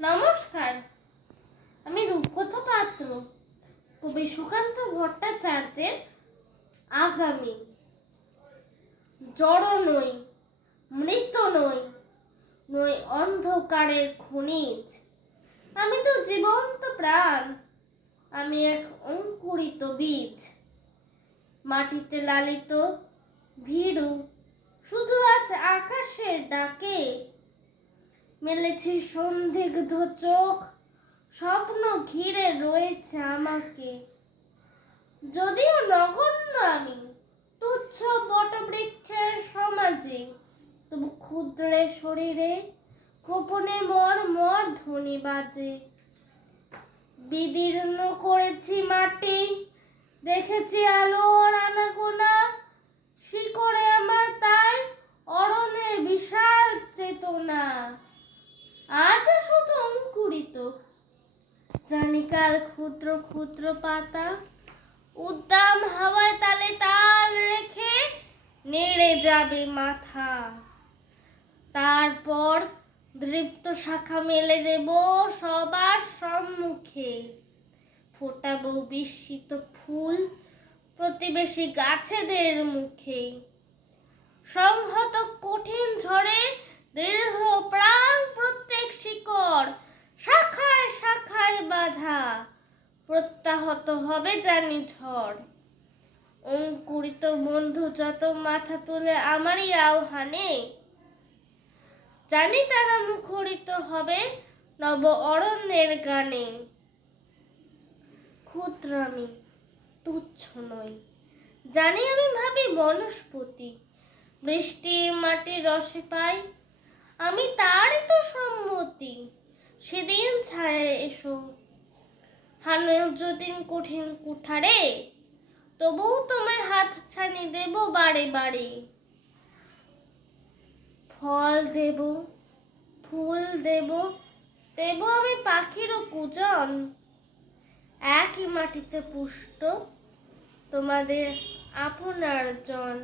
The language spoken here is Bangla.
নমস্কার, আমি রূপকথা পাত্র কবি সুকান্ত ভট্টাচার্যের আগামী। জড় নই, মৃত নই, নই অন্ধকারের খনিজ। আমি তো জীবন্ত প্রাণ, আমি এক অঙ্কুরিত বীজ। মাটিতে লালিত ভীরু, শুধু আজ আকাশের ডাকে মেলেছি সন্দিগ্ধ চোখ, স্বপ্ন ঘিরে রয়েছে আমাকে। যদিও নগণ্য আমি, তুচ্ছ বটবৃক্ষের সমাজে, তবু ক্ষুদ্রে শরীরে গোপনে মর মর ধ্বনি বাজে। বিদীর্ণ করেছি মাটি, দেখেছি আলোর আনাগোনা, শিকড়ে আমার তাই অরণ্যের বিশাল চেতনা। আজ শুধু অঙ্কুরিত, জানি কাল ক্ষুদ্র ক্ষুদ্র পাতা উদ্দাম হাওয়ায় তালে তাল রেখে নেড়ে যাবে মাথা। তারপর দৃপ্ত শাখা মেলে দেব সবার সম্মুখে, ফোটাবো বিস্মিত ফুল প্রতিবেশী গাছেদের মুখে। সংহত কঠিন ঝড়ে দৃঢ় প্রাণ প্রত্যেক শিকড়, শাখায় শাখায় বাঁধা, প্রত্যাহত হবে জানি ঝড়। অঙ্কুরিত বন্ধু যত মাথা তুলে আমারই আহ্বানে, জানি তারা মুখরিত হবে নব অরণ্যের গানে। ক্ষুদ্র আমি, তুচ্ছ নই, জানি আমি ভাবি বনস্পতি, বৃষ্টির মাটির রসে পাই আমি তারই তো সম্মতি। সেদিন ছায়া এসো, হানো যদিন কঠিন কুঠারে, তবুও তোমায় হাত ছানি দেব বারে বারে। ফল দেব, ফুল দেব, দেব আমি পাখিরও কুজন, একই মাটিতে পুষ্ট তোমাদের আপনার জন।